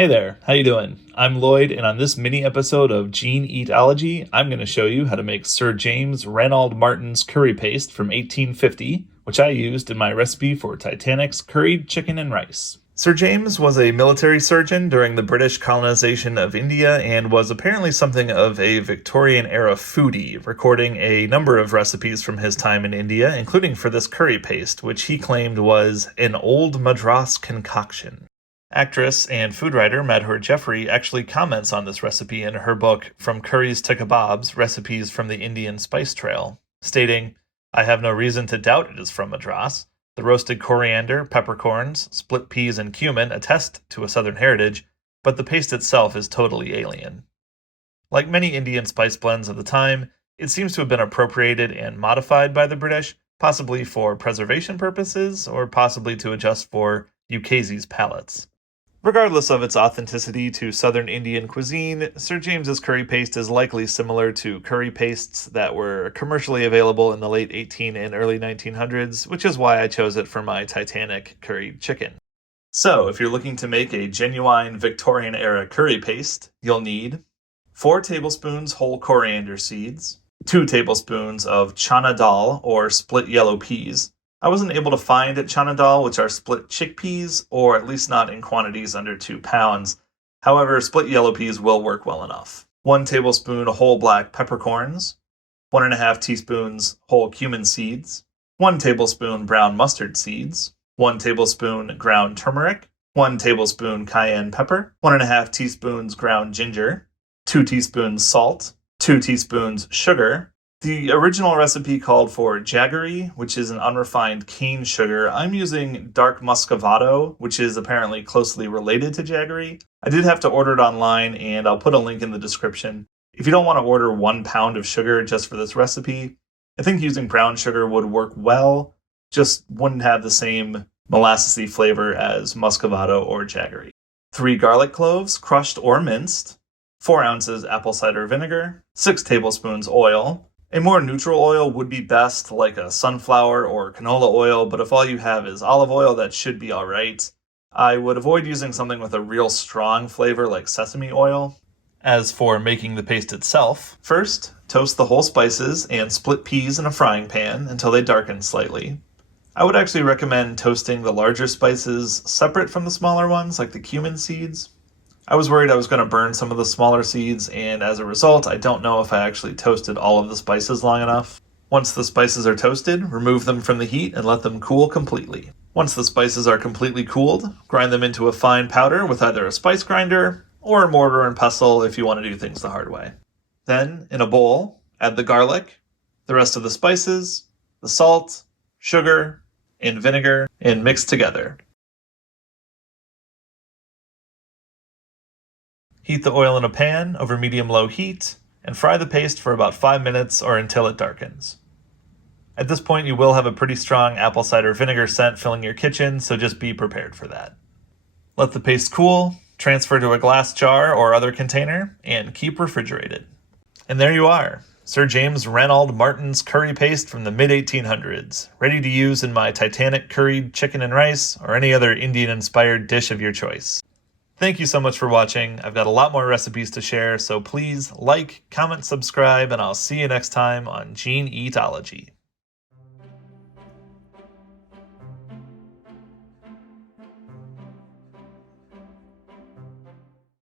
Hey there, how you doing? I'm Lloyd, and on this mini episode of gen-EAT-alogy, I'm going to show you how to make Sir James Ranald Martin's curry paste from 1850, which I used in my recipe for Titanic's Curried Chicken and Rice. Sir James was a military surgeon during the British colonization of India and was apparently something of a Victorian-era foodie, recording a number of recipes from his time in India, including for this curry paste, which he claimed was an old Madras concoction. Actress and food writer Madhur Jeffrey actually comments on this recipe in her book From Curries to Kebabs, Recipes from the Indian Spice Trail, stating, "I have no reason to doubt it is from Madras. The roasted coriander, peppercorns, split peas, and cumin attest to a southern heritage, but the paste itself is totally alien." Like many Indian spice blends of the time, it seems to have been appropriated and modified by the British, possibly for preservation purposes, or possibly to adjust for Ukasi's palates. Regardless of its authenticity to southern Indian cuisine, Sir James's curry paste is likely similar to curry pastes that were commercially available in the late 18 and early 1900s, which is why I chose it for my Titanic curried chicken. So, if you're looking to make a genuine Victorian-era curry paste, you'll need 4 tablespoons whole coriander seeds, 2 tablespoons of chana dal or split yellow peas. I wasn't able to find chana dal, which are split chickpeas, or at least not in quantities under 2 pounds. However, split yellow peas will work well enough. 1 tablespoon whole black peppercorns, 1.5 teaspoons whole cumin seeds, 1 tablespoon brown mustard seeds, 1 tablespoon ground turmeric, 1 tablespoon cayenne pepper, 1.5 teaspoons ground ginger, 2 teaspoons salt, 2 teaspoons sugar. The original recipe called for jaggery, which is an unrefined cane sugar. I'm using dark muscovado, which is apparently closely related to jaggery. I did have to order it online, and I'll put a link in the description. If you don't want to order 1 pound of sugar just for this recipe, I think using brown sugar would work well, just wouldn't have the same molassesy flavor as muscovado or jaggery. 3 garlic cloves, crushed or minced, 4 ounces apple cider vinegar, 6 tablespoons oil. A more neutral oil would be best, like a sunflower or canola oil, but if all you have is olive oil, that should be alright. I would avoid using something with a real strong flavor like sesame oil. As for making the paste itself, first, toast the whole spices and split peas in a frying pan until they darken slightly. I would actually recommend toasting the larger spices separate from the smaller ones, like the cumin seeds. I was worried I was going to burn some of the smaller seeds, and as a result, I don't know if I actually toasted all of the spices long enough. Once the spices are toasted, remove them from the heat and let them cool completely. Once the spices are completely cooled, grind them into a fine powder with either a spice grinder or a mortar and pestle if you want to do things the hard way. Then, in a bowl, add the garlic, the rest of the spices, the salt, sugar, and vinegar, and mix together. Heat the oil in a pan over medium-low heat, and fry the paste for about 5 minutes or until it darkens. At this point, you will have a pretty strong apple cider vinegar scent filling your kitchen, so just be prepared for that. Let the paste cool, transfer to a glass jar or other container, and keep refrigerated. And there you are, Sir James Ranald Martin's curry paste from the mid-1800s, ready to use in my Titanic curried chicken and rice or any other Indian-inspired dish of your choice. Thank you so much for watching. I've got a lot more recipes to share, so please like, comment, subscribe, and I'll see you next time on gen-EAT-alogy.